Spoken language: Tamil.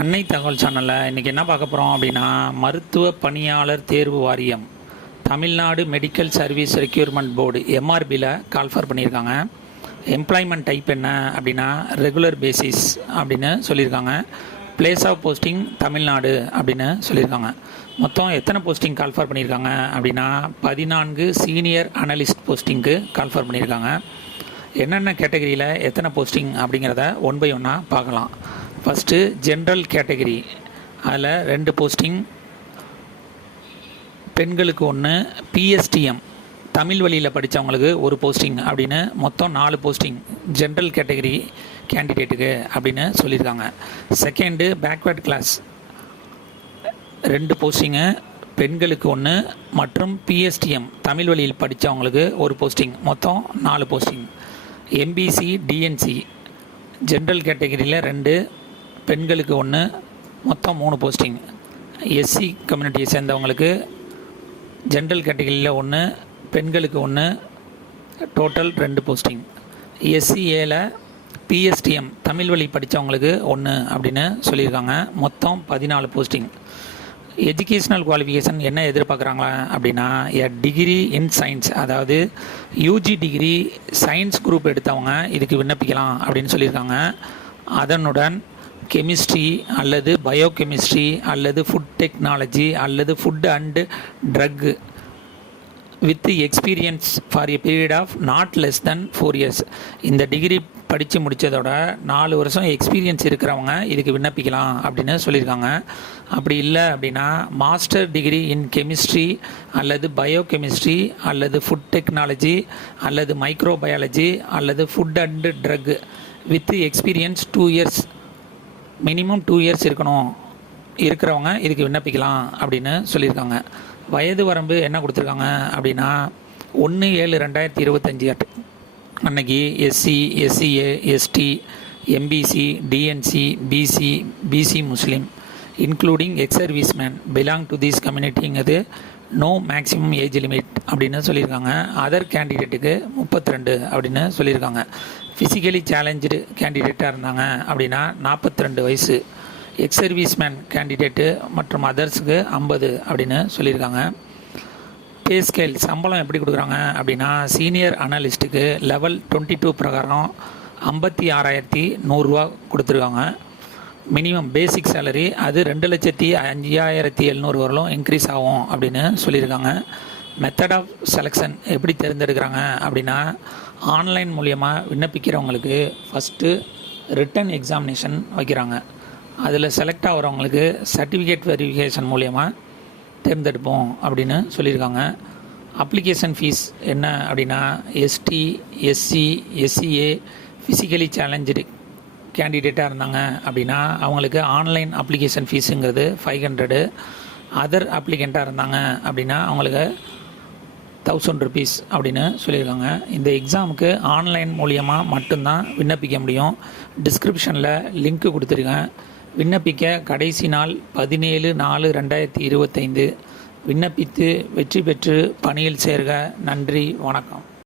அன்னை தகவல் சேனலில் இன்றைக்கி என்ன பார்க்க போகிறோம் அப்படின்னா, மருத்துவ பணியாளர் தேர்வு வாரியம் Tamil Nadu medical service recruitment board எம்ஆர்பியில் கால்ஃபர் பண்ணியிருக்காங்க. எம்ப்ளாய்மெண்ட் டைப் என்ன அப்படின்னா ரெகுலர் பேசிஸ் அப்படின்னு சொல்லியிருக்காங்க. பிளேஸ் ஆஃப் போஸ்டிங் தமிழ்நாடு அப்படின்னு சொல்லியிருக்காங்க. மொத்தம் எத்தனை போஸ்டிங் கால்ஃபர் பண்ணியிருக்காங்க அப்படின்னா 14 சீனியர் அனலிஸ்ட் போஸ்டிங்க்கு கால்ஃபர் பண்ணியிருக்காங்க. என்னென்ன கேட்டகரியில் எத்தனை போஸ்டிங் அப்படிங்கிறத ஒன் பை ஒன்னாக பார்க்கலாம். ஃபஸ்ட்டு ஜென்ரல் கேட்டகரி, அதில் 2 போஸ்டிங், பெண்களுக்கு 1, பிஎஸ்டிஎம் தமிழ் வழியில் படித்தவங்களுக்கு 1 போஸ்டிங் அப்படின்னு மொத்தம் 4 போஸ்டிங் ஜென்ரல் கேட்டகரி கேண்டிடேட்டுக்கு அப்படின்னு சொல்லியிருக்காங்க. செகண்டு பேக்வேர்ட் கிளாஸ் 2 போஸ்டிங்கு, பெண்களுக்கு 1 மற்றும் பிஎஸ்டிஎம் தமிழ் வழியில் படித்தவங்களுக்கு 1 போஸ்டிங், மொத்தம் 4 போஸ்டிங். எம்பிசி டிஎன்சி ஜென்ரல் கேட்டகரியில் 2, பெண்களுக்கு 1, மொத்தம் 3 போஸ்டிங். எஸ்சி கம்யூனிட்டியை சேர்ந்தவங்களுக்கு ஜென்ரல் கேட்டகரியில் 1, பெண்களுக்கு 1, டோட்டல் 2 போஸ்டிங். எஸ்சிஏல பிஎஸ்டிஎம் தமிழ் வழி படித்தவங்களுக்கு 1 அப்படின்னு சொல்லியிருக்காங்க. மொத்தம் 14 போஸ்டிங். எஜுகேஷ்னல் குவாலிஃபிகேஷன் என்ன எதிர்பார்க்குறாங்களா அப்படின்னா டிகிரி இன் சயின்ஸ், அதாவது யூஜி டிகிரி சயின்ஸ் குரூப் எடுத்தவங்க இதுக்கு விண்ணப்பிக்கலாம் அப்படின்னு சொல்லியிருக்காங்க. அதனுடன் கெமிஸ்ட்ரி அல்லது பயோகெமிஸ்ட்ரி அல்லது ஃபுட் டெக்னாலஜி அல்லது food and drug with experience for a period of not less than 4 years. இந்த டிகிரி படித்து முடித்ததோட 4 வருஷம் எக்ஸ்பீரியன்ஸ் இருக்கிறவங்க இதுக்கு விண்ணப்பிக்கலாம் அப்படின்னு சொல்லியிருக்காங்க. அப்படி இல்லை அப்படின்னா மாஸ்டர் டிகிரி இன் கெமிஸ்ட்ரி அல்லது பயோகெமிஸ்ட்ரி அல்லது ஃபுட் டெக்னாலஜி அல்லது மைக்ரோபயாலஜி அல்லது food and drug with experience 2 years, minimum 2 years இருக்கிறவங்க இதுக்கு விண்ணப்பிக்கலாம் அப்படின்னு சொல்லியிருக்காங்க. வயது வரம்பு என்ன கொடுத்துருக்காங்க அப்படின்னா 1/7/2025 அன்னைக்கு SC, SCA, ST, MBC, DNC, BC, BC Muslim including ex servicemen belong to this கம்யூனிட்டிங்கிறது நோ மேக்ஸிமம் ஏஜ் லிமிட் அப்படின்னு சொல்லியிருக்காங்க. அதர் கேண்டிடேட்டுக்கு 32 அப்படின்னு சொல்லியிருக்காங்க. ஃபிசிக்கலி சேலஞ்சு கேண்டிடேட்டாக இருந்தாங்க அப்படின்னா 42 வயசு. எக்ஸ் சர்வீஸ்மேன் கேண்டிடேட்டு மற்றும் அதர்ஸுக்கு 50 அப்படின்னு சொல்லியிருக்காங்க. பே ஸ்கேல் சம்பளம் எப்படி கொடுக்குறாங்க அப்படின்னா சீனியர் அனலிஸ்ட்டுக்கு லெவல் 22 பிரகாரம் 56,100 ரூபா கொடுத்துருக்காங்க. மினிமம் பேசிக் சேலரி அது 2,05,700 வரலும் இன்க்ரீஸ் ஆகும் அப்படின்னு சொல்லியிருக்காங்க. மெத்தட் ஆஃப் செலெக்ஷன் எப்படி தேர்ந்தெடுக்கிறாங்க அப்படின்னா ஆன்லைன் மூலியமாக விண்ணப்பிக்கிறவங்களுக்கு ஃபஸ்ட்டு ரிட்டன் எக்ஸாமினேஷன் வைக்கிறாங்க. அதில் செலக்ட் ஆகிறவங்களுக்கு சர்டிஃபிகேட் வெரிஃபிகேஷன் மூலியமாக தேர்ந்தெடுப்போம் அப்படின்னு சொல்லியிருக்காங்க. அப்ளிகேஷன் ஃபீஸ் என்ன அப்படின்னா ST, SC, SCA physically challenge கேண்டிடேட்டாக இருந்தாங்க அப்படின்னா அவங்களுக்கு ஆன்லைன் அப்ளிகேஷன் ஃபீஸுங்கிறது 500. அதர் அப்ளிகண்ட்டாக இருந்தாங்க அப்படின்னா அவங்களுக்கு 1000 rupees அப்படின்னு சொல்லியிருக்காங்க. இந்த எக்ஸாமுக்கு ஆன்லைன் மூலியமாக மட்டும்தான் விண்ணப்பிக்க முடியும். டிஸ்கிரிப்ஷனில் லிங்க்கு கொடுத்துருக்கேன். விண்ணப்பிக்க கடைசி நாள் 17/4/2025. விண்ணப்பித்து வெற்றி பெற்று பணியில் சேர்க. நன்றி, வணக்கம்.